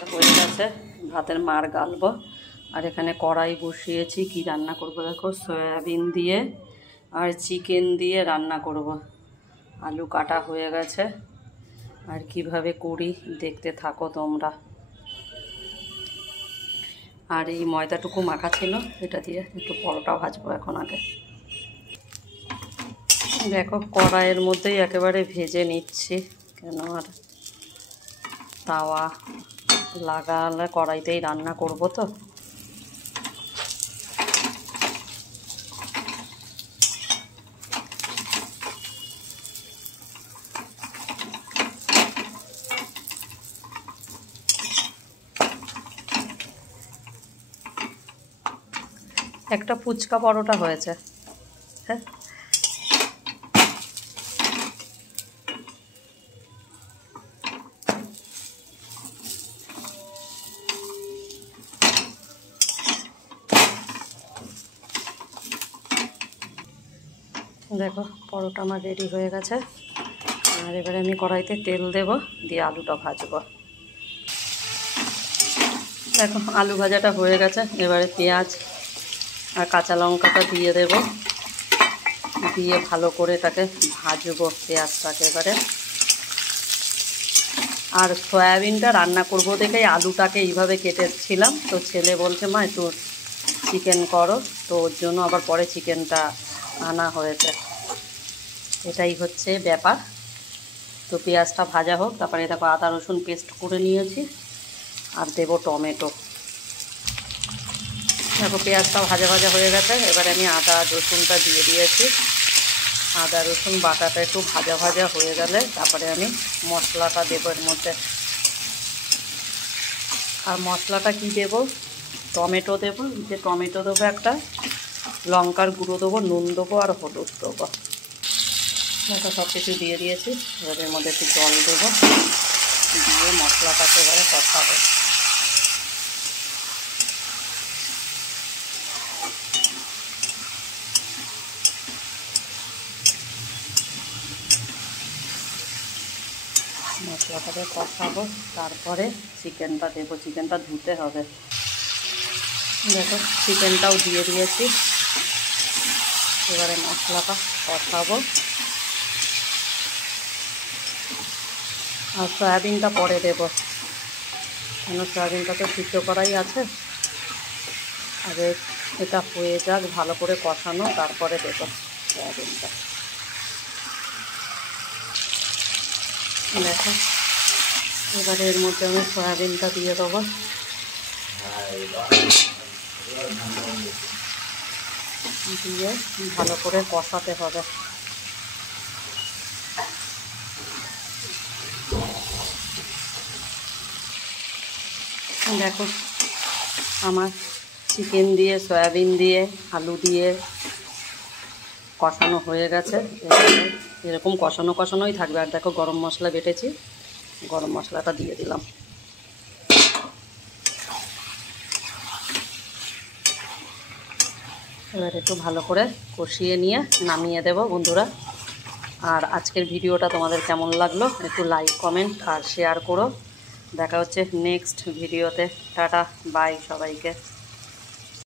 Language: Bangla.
হয়ে গেছে, ভাতের মার গালবো। আর এখানে কড়াই বসিয়েছি, কি রান্না করব দেখো, সয়াবিন দিয়ে আর চিকেন দিয়ে রান্না করব। আলু কাটা হয়ে গেছে, আর কিভাবে করি দেখতে থাকো তোমরা। আর এই ময়দাটুকু মাখা ছিল, এটা দিয়ে একটু পরোটা ভাজবো এখন। আগে দেখো কড়াইয়ের মধ্যেই একেবারে ভেজে নিচ্ছি, কেন আর তাওয়া লাগালে কড়াইতেই রান্না করব তো। একটা ফুচকা পরোটা হয়েছে। হ্যাঁ, দেখো পরোটা আমার রেডি হয়ে গেছে। আর এবারে আমি কড়াইতে তেল দেব, দিয়ে আলুটা ভাজবো। দেখো আলু ভাজাটা হয়ে গেছে, এবারে পেঁয়াজ আর কাঁচা লঙ্কাটা দিয়ে দেব, দিয়ে ভালো করে এটাকে ভাজবো পেঁয়াজটাকে এবারে। আর সয়াবিনটা রান্না করব দেখেই আলুটাকে এইভাবে কেটেছিলাম, তো ছেলে বলছে মা একটু চিকেন করো, তো ওর জন্য আবার পরে চিকেনটা আনা হয়েছে। এটাই হচ্ছে ব্যাপার। তো পেঁয়াজটা ভাজা হোক, তারপরে দেখো আদা রসুন পেস্ট করে নিয়েছি, আর দেব টমেটো। দেখো পেঁয়াজটা ভাজা ভাজা হয়ে গেছে, এবারে আমি আদা রসুনটা দিয়ে দিয়েছি। আদা রসুন বাটাটা একটু ভাজা ভাজা হয়ে গেলে তারপরে আমি মশলাটা দেবো এর মধ্যে। আর মশলাটা কি দেব, টমেটো দেবো, যে টমেটো দেবো একটা, লঙ্কার গুঁড়ো দেবো, নুন দেবো আর হলুদ দেবো। দেখো সব কিছু দিয়ে দিয়েছি, এবার এর মধ্যে একটু জল দেবো, দিয়ে মশলাটাকে এবারে কষাবো। মশলাটাকে কষাবো, তারপরে চিকেনটা দেবো। চিকেনটা ধুতে হবে। দেখো চিকেনটাও দিয়ে দিয়েছি, এবারে মশলাটা কষাবো। আর সয়াবিনটা পরে দেবো, কেন সয়াবিনটা তো সিদ্ধ করাই আছে। আগে এটা হয়ে যাক, ভালো করে কষানো, তারপরে দেবো সয়াবিনটা। দেখো এবারে এর মধ্যে আমি সয়াবিনটা দিয়ে দেবো, দিয়ে ভালো করে কষাতে হবে। দেখো আমার চিকেন দিয়ে, সয়াবিন দিয়ে, আলু দিয়ে কষানো হয়ে গেছে। এরকম কষানো কষানোই থাকবে। আর দেখো গরম মশলা বেটেছি, গরম মশলাটা দিয়ে দিলাম। এবার একটু ভালো করে কষিয়ে নিয়ে নামিয়ে দেব বন্ধুরা। আর আজকের ভিডিওটা তোমাদের কেমন লাগলো একটু লাইক, কমেন্ট আর শেয়ার করো। দেখা হচ্ছে নেক্সট ভিডিওতে। টাটা, বাই সবাইকে।